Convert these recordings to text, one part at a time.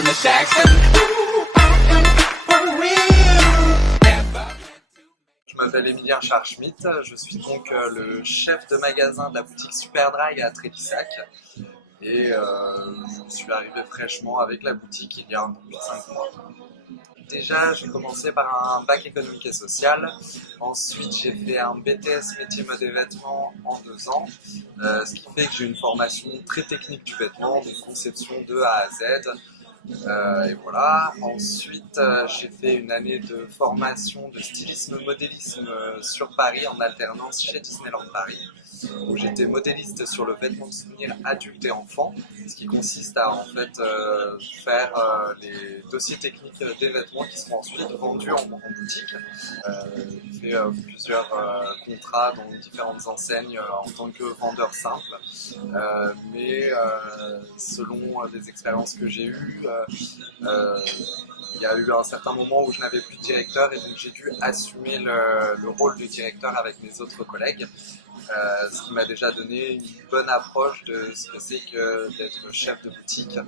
Je m'appelle Emilien Charschmidt, je suis donc le chef de magasin de la boutique Superdry à Trélissac et je suis arrivé fraîchement avec la boutique il y a un peu plus de 5 mois. Déjà, j'ai commencé par un bac économique et social. Ensuite, j'ai fait un BTS métier mode et vêtements en 2 ans, ce qui fait que j'ai une formation très technique du vêtement, donc conception de A à Z. Et voilà. Ensuite, j'ai fait une année de formation de stylisme modélisme sur Paris en alternance chez Disneyland Paris, où j'étais modéliste sur le vêtement de souvenir adulte et enfant, ce qui consiste à en fait faire les dossiers techniques des vêtements qui seront ensuite vendus en boutique. J'ai fait plusieurs contrats dans différentes enseignes en tant que vendeur simple, mais selon les expériences que j'ai eues, il y a eu un certain moment où je n'avais plus de directeur et donc j'ai dû assumer le rôle de directeur avec mes autres collègues. Ce qui m'a déjà donné une bonne approche de ce que c'est que d'être chef de boutique.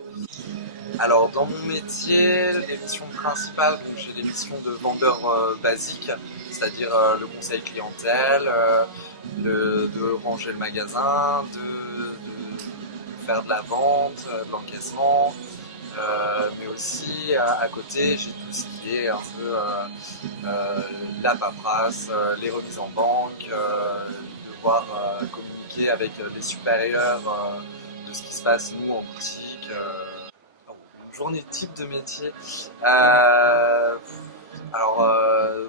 Alors dans mon métier, les missions principales, donc j'ai des missions de vendeur basique, c'est-à-dire le conseil clientèle, de ranger le magasin, de faire de la vente, de l'encaissement, mais aussi à côté j'ai tout ce qui est un peu la paperasse, les remises en banque, devoir communiquer avec les supérieurs de ce qui se passe nous en boutique. Une journée type de métier.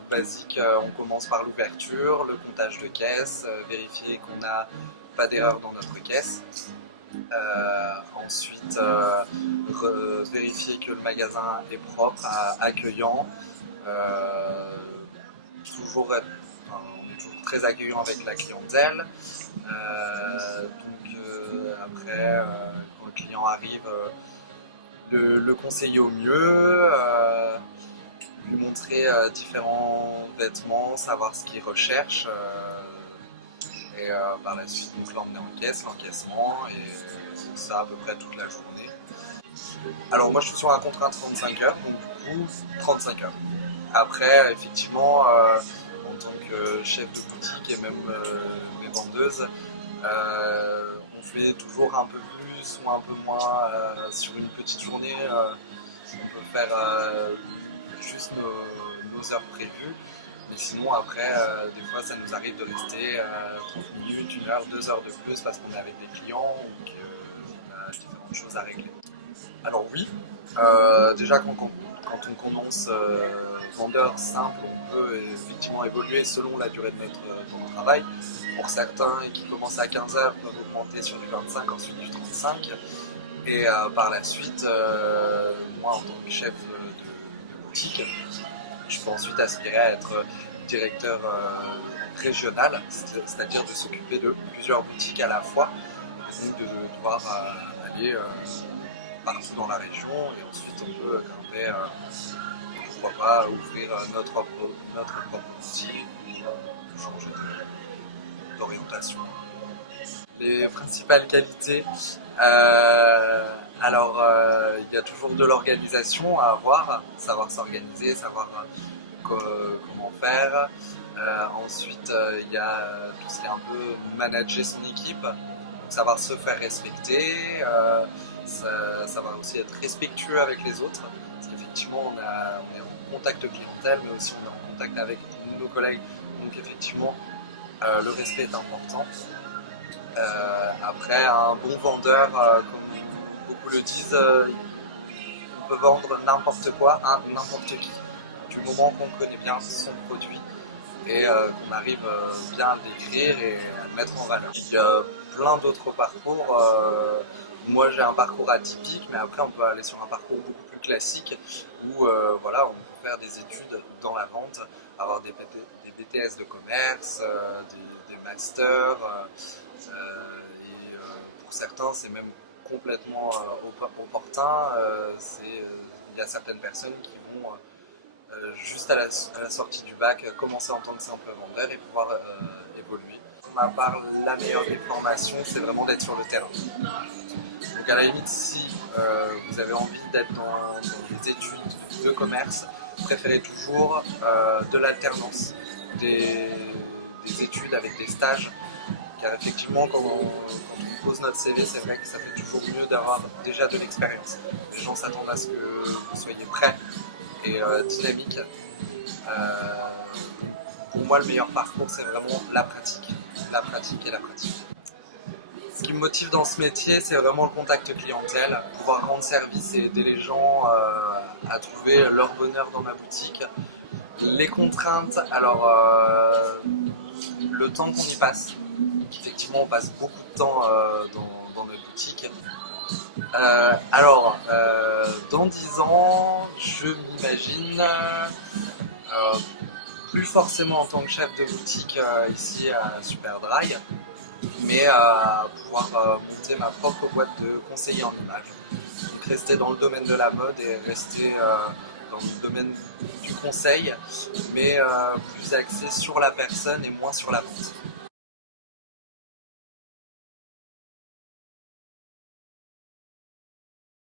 Basique, on commence par l'ouverture, le comptage de caisse, vérifier qu'on n'a pas d'erreur dans notre caisse. Ensuite, vérifier que le magasin est propre, accueillant, on est toujours très accueillant avec la clientèle. Après, quand le client arrive, le conseiller au mieux, lui montrer différents vêtements, savoir ce qu'il recherche. Et par la suite, donc l'emmener en caisse, l'encaissement, et ça à peu près toute la journée. Alors moi je suis sur un contrat de 35 heures, donc du coup 35 heures. Après, effectivement, en tant que chef de boutique et même mes vendeuses, on fait toujours un peu plus ou un peu moins sur une petite journée. On peut faire juste nos heures prévues. Mais sinon, après, des fois, ça nous arrive de rester 30 minutes, 1 heure, 2 heures de plus parce qu'on est avec des clients ou qu'on a différentes choses à régler. Alors oui, déjà quand on commence vendeur simple, on peut effectivement évoluer selon la durée de notre temps de travail. Pour certains qui commencent à 15 heures peuvent augmenter sur du 25, ensuite du 35. Et par la suite, moi en tant que chef de boutique, je peux ensuite aspirer à être directeur régional, c'est-à-dire de s'occuper de plusieurs boutiques à la fois, et donc de devoir aller partout dans la région, et ensuite on peut grimper, pourquoi pas ouvrir notre propre boutique, changer d'orientation. Les principales qualités, il y a toujours de l'organisation à avoir, savoir s'organiser, savoir comment faire. Ensuite, il y a tout ce qui est un peu manager son équipe, donc savoir se faire respecter, savoir aussi être respectueux avec les autres, parce qu'effectivement on est en contact clientèle, mais aussi on est en contact avec nos collègues, donc effectivement le respect est important. Après, un bon vendeur, comme beaucoup le disent, on peut vendre n'importe quoi à n'importe qui, du moment qu'on connaît bien son produit et qu'on arrive bien à le décrire et à le mettre en valeur. Il y a plein d'autres parcours. Moi j'ai un parcours atypique, mais après on peut aller sur un parcours beaucoup plus classique où on peut faire des études dans la vente, avoir des BTS de commerce, des masters, et pour certains c'est même complètement opportun. Il y a certaines personnes qui vont juste à la sortie du bac commencer en tant que simple vendeur et pouvoir évoluer. Pour ma part, la meilleure des formations, c'est vraiment d'être sur le terrain. Donc à la limite, si vous avez envie d'être dans des études de commerce, préférez toujours de l'alternance, des études avec des stages, car effectivement quand on pose notre CV, c'est vrai que ça fait toujours mieux d'avoir déjà de l'expérience. Les gens s'attendent à ce que vous soyez prêt et dynamique. Pour moi, le meilleur parcours, c'est vraiment la pratique et la pratique. Ce qui me motive dans ce métier, c'est vraiment le contact clientèle, pouvoir rendre service et aider les gens à trouver leur bonheur dans ma boutique. Les contraintes, alors le temps qu'on y passe. Effectivement, on passe beaucoup de temps dans notre boutique. Dans 10 ans, je m'imagine plus forcément en tant que chef de boutique ici à Superdry, mais pouvoir monter ma propre boîte de conseiller en images. Donc rester dans le domaine de la mode et rester dans le domaine du conseil, mais plus axé sur la personne et moins sur la vente.